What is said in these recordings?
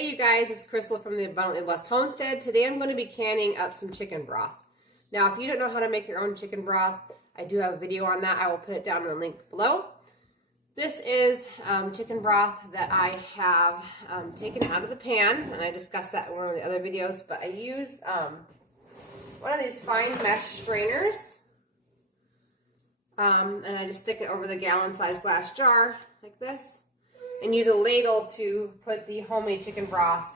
Hey you guys, it's Crystal from the Abundantly Blessed Homestead. Today I'm going to be canning up some chicken broth. Now if you don't know how to make your own chicken broth, I do have a video on that. I will put it down in the link below. This is chicken broth that I have taken out of the pan, and I discussed that in one of the other videos, but I use one of these fine mesh strainers, and I just stick it over the gallon-sized glass jar like this, and use a ladle to put the homemade chicken broth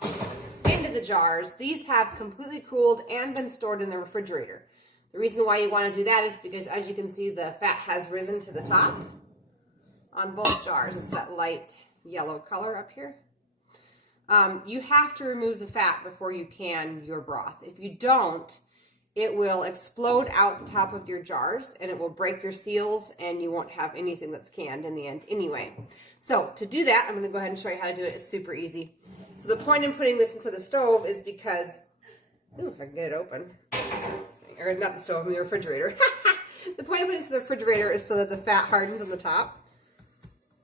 into the jars. These have completely cooled and been stored in the refrigerator. The reason why you want to do that is because, as you can see, the fat has risen to the top on both jars. It's that light yellow color up here. You have to remove the fat before you can your broth. If you don't, it will explode out the top of your jars and it will break your seals and you won't have anything that's canned in the end anyway. So to do that, I'm going to go ahead and show you how to do it. It's super easy. So the point in putting this into the stove is because, ooh, if I can get it open, or not the stove, in the refrigerator. The point of putting it into the refrigerator is so that the fat hardens on the top.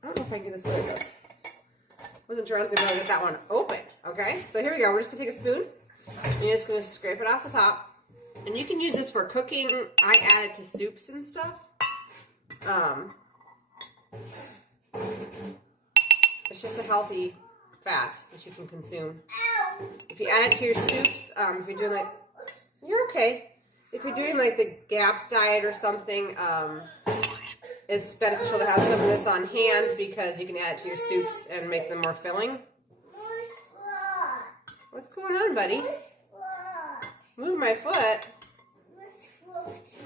I don't know if I can get this one. It goes. Wasn't sure I was going to be able to get that one open. Okay, so here we go. We're just going to take a spoon and you're just going to scrape it off the top. And you can use this for cooking. I add it to soups and stuff. It's just a healthy fat that you can consume. If you add it to your soups, if you're doing like, you're okay. If you're doing like the GAPS diet or something, it's beneficial to have some of this on hand because you can add it to your soups and make them more filling. What's going on, buddy? Move my foot.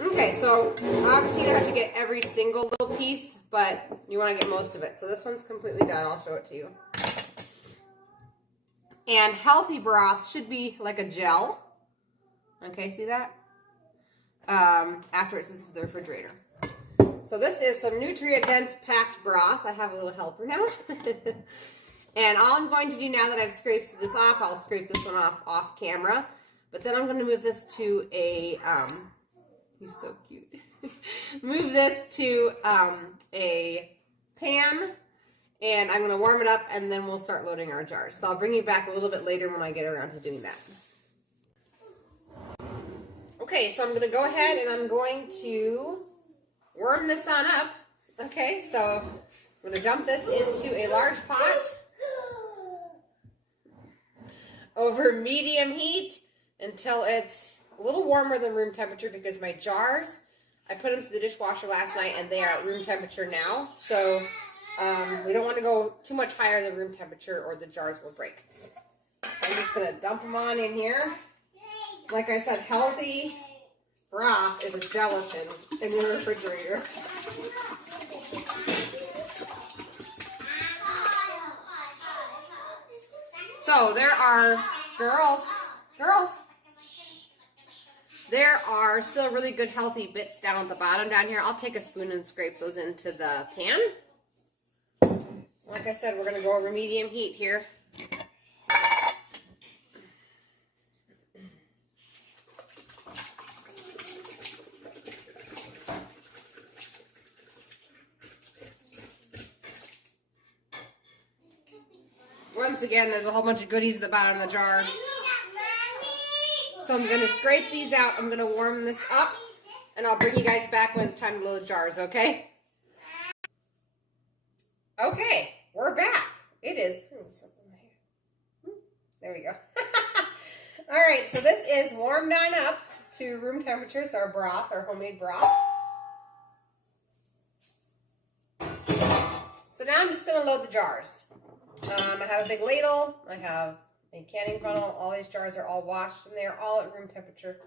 Okay, so obviously you don't have to get every single little piece, but you want to get most of it. So this one's completely done. I'll show it to you. And healthy broth should be like a gel. Okay, see that? After it sits in the refrigerator. So this is some nutrient-dense packed broth. I have a little helper now. And all I'm going to do now that I've scraped this off, I'll scrape this one off camera. But then I'm going to move this to a, he's so cute. Move this to a pan, and I'm going to warm it up, and then we'll start loading our jars. So I'll bring you back a little bit later when I get around to doing that. Okay, so I'm going to go ahead and I'm going to warm this on up. Okay, so I'm going to dump this into a large pot over medium heat until it's a little warmer than room temperature, because my jars, I put them to the dishwasher last night and they are at room temperature now. So we don't want to go too much higher than room temperature or the jars will break. I'm just going to dump them on in here. Like I said, healthy broth is a gelatin in the refrigerator. So there are, girls, there are still really good healthy bits down at the bottom down here. I'll take a spoon and scrape those into the pan. Like I said, we're going to go over medium heat here. Once again, there's a whole bunch of goodies at the bottom of the jar. So I'm going to scrape these out. I'm going to warm this up, and I'll bring you guys back when it's time to load the jars, okay? Okay, we're back. It is, there we go. All right, so this is warmed on up to room temperature. It's our broth, our homemade broth. So now I'm just going to load the jars. I have a big ladle. I have a canning funnel. All these jars are all washed and they're all at room temperature.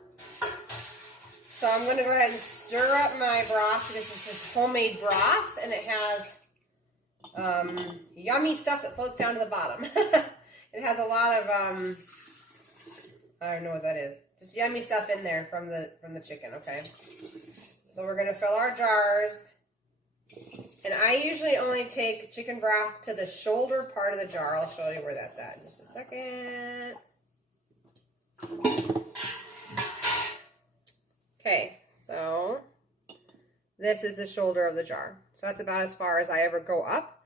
So I'm going to go ahead and stir up my broth. This is just homemade broth, and it has yummy stuff that floats down to the bottom. It has a lot of I don't know what that is. Just yummy stuff in there from the chicken. Okay. So we're going to fill our jars. And I usually only take chicken broth to the shoulder part of the jar. I'll show you where that's at in just a second. Okay, so this is the shoulder of the jar. So that's about as far as I ever go up.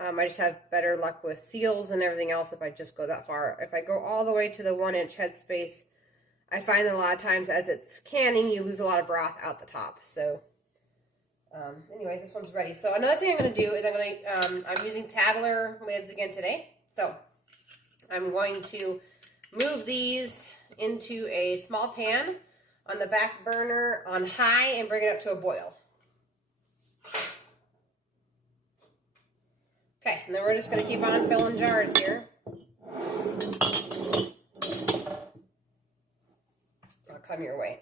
I just have better luck with seals and everything else if I just go that far. If I go all the way to the 1-inch headspace, I find that a lot of times as it's canning, you lose a lot of broth out the top. So anyway, this one's ready. So another thing I'm going to do is I'm using Tattler lids again today. So I'm going to move these into a small pan on the back burner on high and bring it up to a boil. Okay, and then we're just going to keep on filling jars here. I'll come your way.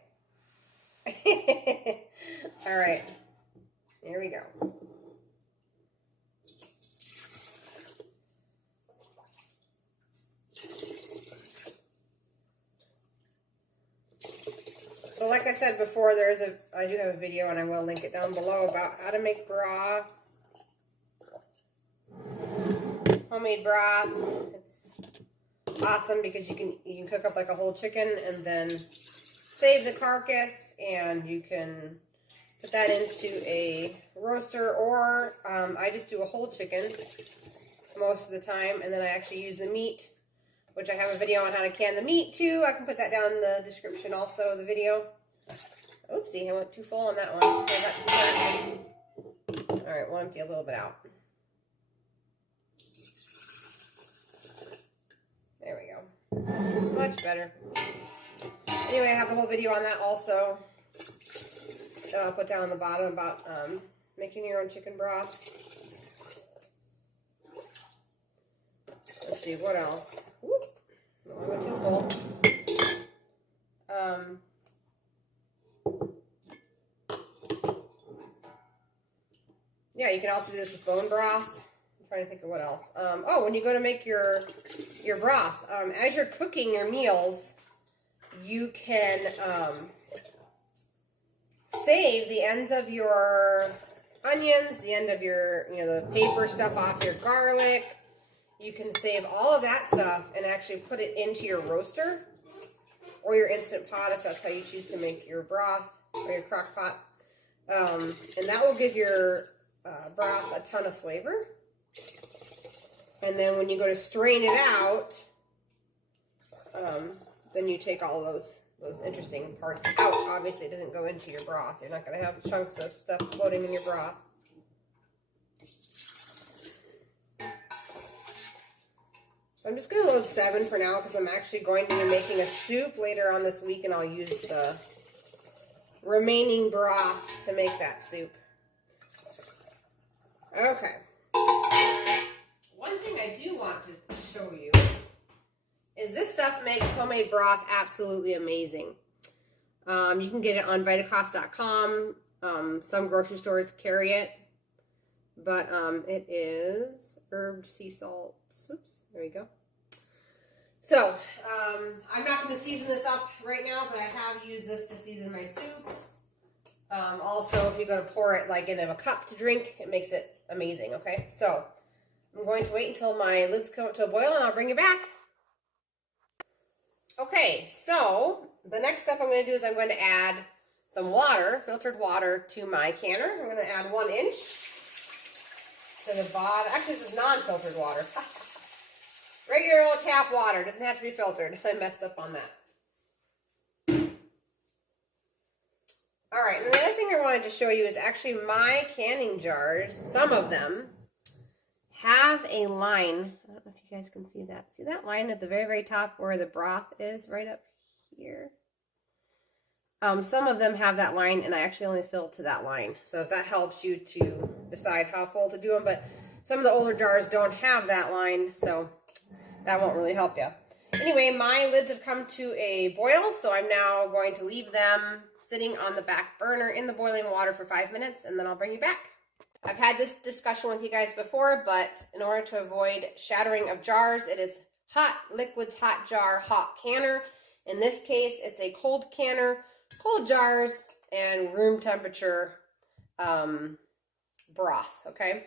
All right, here we go. So like I said before, I do have a video, and I will link it down below, about how to make broth. Homemade broth. It's awesome because you can cook up like a whole chicken and then save the carcass, and you can put that into a roaster, or I just do a whole chicken most of the time, and then I actually use the meat, which I have a video on how to can the meat too. I can put that down in the description also of the video. Oopsie, I went too full on that one. All right, we'll empty a little bit out. There we go. Much better. Anyway, I have a whole video on that also that I'll put down on the bottom about making your own chicken broth. Let's see, what else? Whoop. Don't want to go too full. Yeah, you can also do this with bone broth. I'm trying to think of what else. Oh, when you go to make your broth, as you're cooking your meals, you can save the ends of your onions, the end of your, the paper stuff off your garlic. You can save all of that stuff and actually put it into your roaster or your Instant Pot if that's how you choose to make your broth, or your crock pot. And that will give your broth a ton of flavor. And then when you go to strain it out, then you take all those interesting parts out. Obviously, it doesn't go into your broth. You're not going to have chunks of stuff floating in your broth. So I'm just going to load 7 for now because I'm actually going to be making a soup later on this week, and I'll use the remaining broth to make that soup. Okay. One thing I do want to show you is this stuff makes homemade broth absolutely amazing. You can get it on Vitacost.com. Some grocery stores carry it, but it is herbed sea salt. Oops, there you go. So I'm not going to season this up right now, but I have used this to season my soups. Also, if you're going to pour it like in a cup to drink, it makes it amazing. Okay, so I'm going to wait until my lids come up to a boil, and I'll bring you back. Okay, so the next step I'm going to do is I'm going to add some water, filtered water, to my canner. I'm going to add 1 inch to the bottom. Actually, this is non-filtered water. Regular old tap water. Doesn't have to be filtered. I messed up on that. All right, and the other thing I wanted to show you is actually my canning jars. Some of them have a line. I don't know if you guys can see that. See that line at the very, very top where the broth is, right up here? Some of them have that line, and I actually only fill to that line. So if that helps you to decide how full to do them, but some of the older jars don't have that line, so that won't really help you. Anyway, my lids have come to a boil, so I'm now going to leave them sitting on the back burner in the boiling water for 5 minutes, and then I'll bring you back. I've had this discussion with you guys before, but in order to avoid shattering of jars, it is hot liquids, hot jar, hot canner. In this case, it's a cold canner, cold jars, and room temperature broth, okay?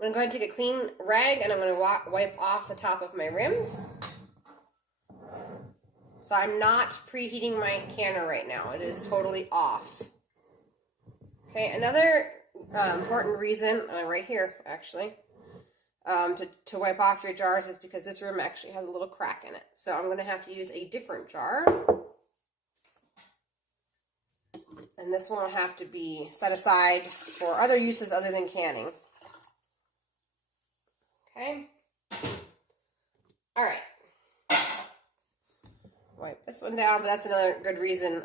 I'm going to go ahead and take a clean rag, and I'm going to wipe off the top of my rims. So I'm not preheating my canner right now. It is totally off. Okay, another important reason, right here actually, to wipe off your jars is because this room actually has a little crack in it. So I'm going to have to use a different jar. And this one will have to be set aside for other uses other than canning. Okay. All right. Wipe this one down, but that's another good reason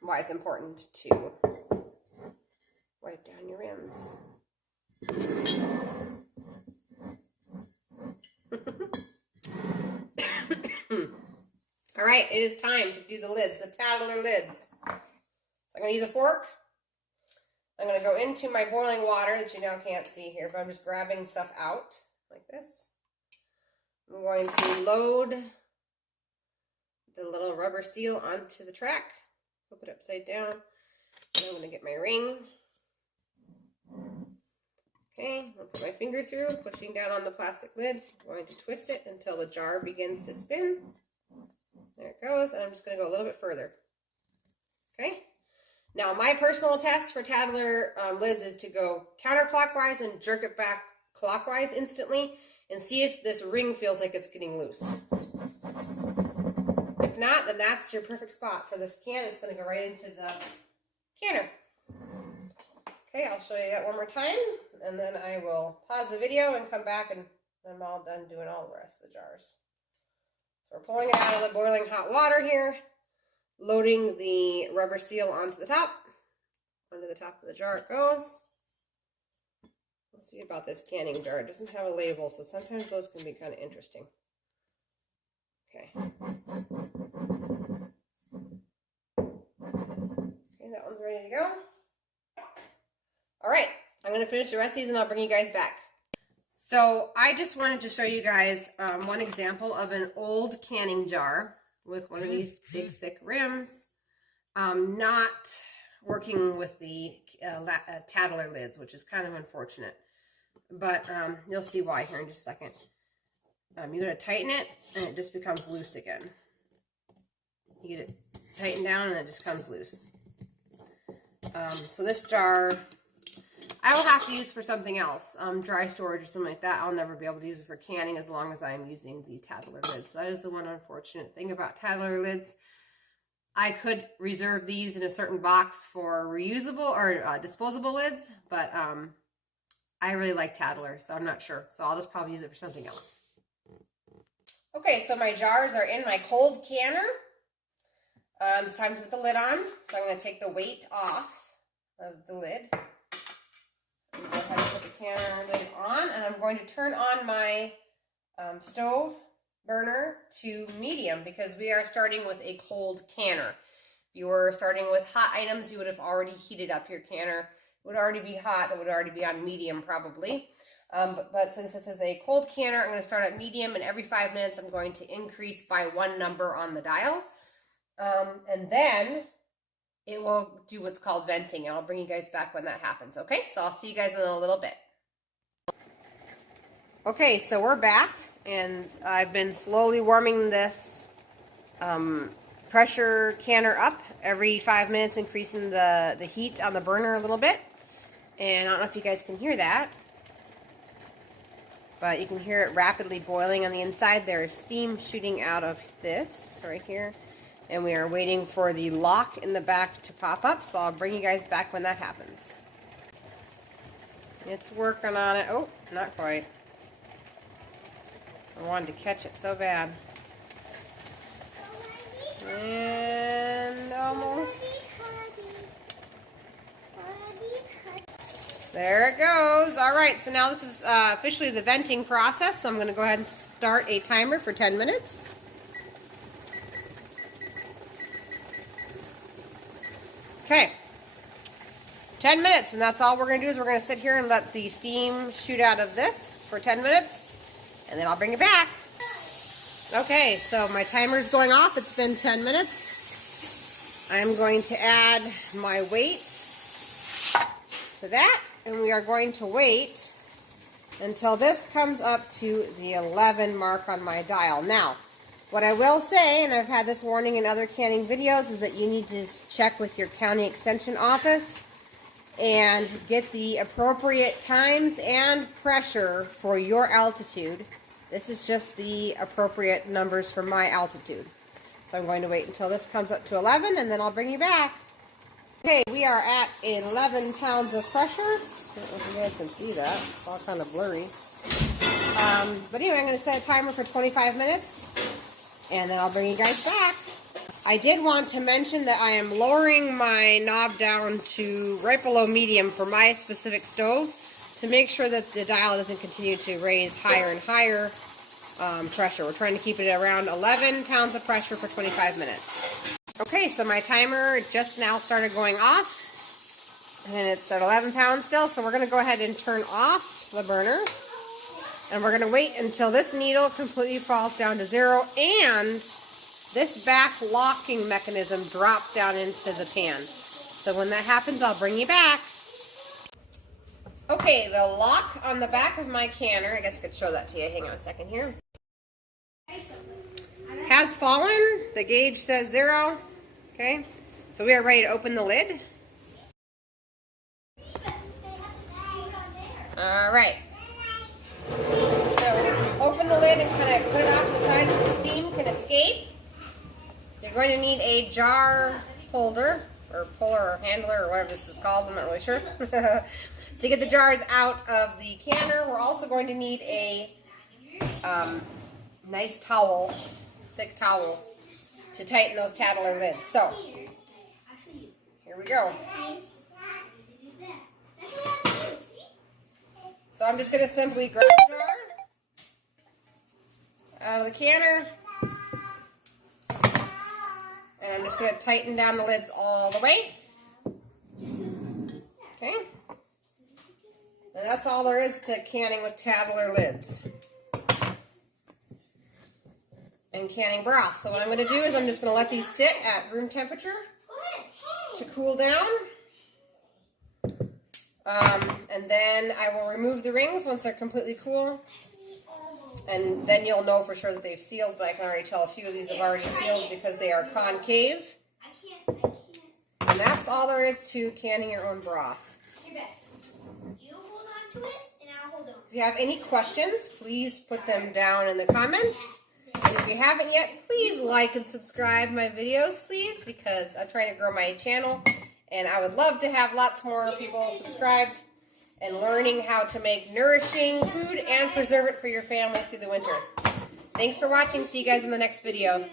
why it's important to wipe down your rims. All right, it is time to do the lids, the Tattler lids. I'm going to use a fork. I'm going to go into my boiling water that you now can't see here, but I'm just grabbing stuff out like this. I'm going to load the little rubber seal onto the track. Flip it upside down. And I'm going to get my ring. Okay, I'll put my finger through, pushing down on the plastic lid. I'm going to twist it until the jar begins to spin. There it goes, and I'm just going to go a little bit further. Okay. Now, my personal test for Tattler lids is to go counterclockwise and jerk it back clockwise instantly and see if this ring feels like it's getting loose. If not, then that's your perfect spot for this can. It's going to go right into the canner. Okay, I'll show you that one more time, and then I will pause the video and come back, and I'm all done doing all the rest of the jars. So we're pulling it out of the boiling hot water here, loading the rubber seal onto the top. Onto the top of the jar it goes. Let's see about this canning jar. It doesn't have a label, so sometimes those can be kind of interesting. Okay. Okay, that one's ready to go. All right, I'm going to finish the rest of these and I'll bring you guys back. So I just wanted to show you guys one example of an old canning jar with one of these big thick rims, not working with the Tattler lids, which is kind of unfortunate. But you'll see why here in just a second. You're going to tighten it and it just becomes loose again. You get it tightened down and it just comes loose. So this jar I will have to use for something else, dry storage or something like that. I'll never be able to use it for canning as long as I'm using the Tattler lids. So that is the one unfortunate thing about Tattler lids. I could reserve these in a certain box for reusable or disposable lids, but I really like Tattler, so I'm not sure. So I'll just probably use it for something else. Okay, so my jars are in my cold canner. It's time to put the lid on. So I'm going to take the weight off of the lid. I'm going to go ahead and put the canner lid on, and I'm going to turn on my stove burner to medium because we are starting with a cold canner. If you were starting with hot items, you would have already heated up your canner. It would already be hot. It would already be on medium probably. But since this is a cold canner, I'm going to start at medium, and every 5 minutes I'm going to increase by 1 number on the dial. And then it will do what's called venting, and I'll bring you guys back when that happens, okay? So I'll see you guys in a little bit. Okay, so we're back, and I've been slowly warming this pressure canner up every 5 minutes, increasing the heat on the burner a little bit. And I don't know if you guys can hear that, but you can hear it rapidly boiling on the inside. There is steam shooting out of this right here. And we are waiting for the lock in the back to pop up, so I'll bring you guys back when that happens. It's working on it. Oh, not quite. I wanted to catch it so bad. And almost. There it goes. All right, so now this is officially the venting process, so I'm going to go ahead and start a timer for 10 minutes. Okay, 10 minutes, and that's all we're going to do is we're going to sit here and let the steam shoot out of this for 10 minutes, and then I'll bring it back. Okay, so my timer's going off. It's been 10 minutes. I'm going to add my weight to that, and we are going to wait until this comes up to the 11 mark on my dial. Now, what I will say, and I've had this warning in other canning videos, is that you need to check with your county extension office and get the appropriate times and pressure for your altitude. This is just the appropriate numbers for my altitude. So I'm going to wait until this comes up to 11 and then I'll bring you back. Okay, we are at 11 pounds of pressure. I don't know if you guys can see that. It's all kind of blurry. But anyway, I'm going to set a timer for 25 minutes and then I'll bring you guys back. I did want to mention that I am lowering my knob down to right below medium for my specific stove to make sure that the dial doesn't continue to raise higher and higher pressure. We're trying to keep it around 11 pounds of pressure for 25 minutes. Okay, so my timer just now started going off, and it's at 11 pounds still, so we're going to go ahead and turn off the burner, and we're going to wait until this needle completely falls down to 0, and this back locking mechanism drops down into the pan. So when that happens, I'll bring you back. Okay, the lock on the back of my canner, I guess I could show that to you. Hang on a second here. Has fallen. The gauge says 0. Okay, so we are ready to open the lid. All right. So open the lid and kind of put it off to the side so the steam can escape. You're going to need a jar holder, or puller, or handler, or whatever this is called. I'm not really sure. To get the jars out of the canner, we're also going to need a nice towel, thick towel, to tighten those Tattler lids. So, here we go. So I'm just going to simply grab the jar out of the canner, and I'm just going to tighten down the lids all the way. Okay. And that's all there is to canning with Tattler lids and canning broth. So what I'm going to do is I'm just going to let these sit at room temperature to cool down. And then I will remove the rings once they're completely cool. And then you'll know for sure that they've sealed, but I can already tell a few of these have already sealed because they are concave. And that's all there is to canning your own broth. If you have any questions, please put them down in the comments. And if you haven't yet, please like and subscribe my videos, please, because I'm trying to grow my channel. And I would love to have lots more people subscribed and learning how to make nourishing food and preserve it for your family through the winter. Thanks for watching. See you guys in the next video.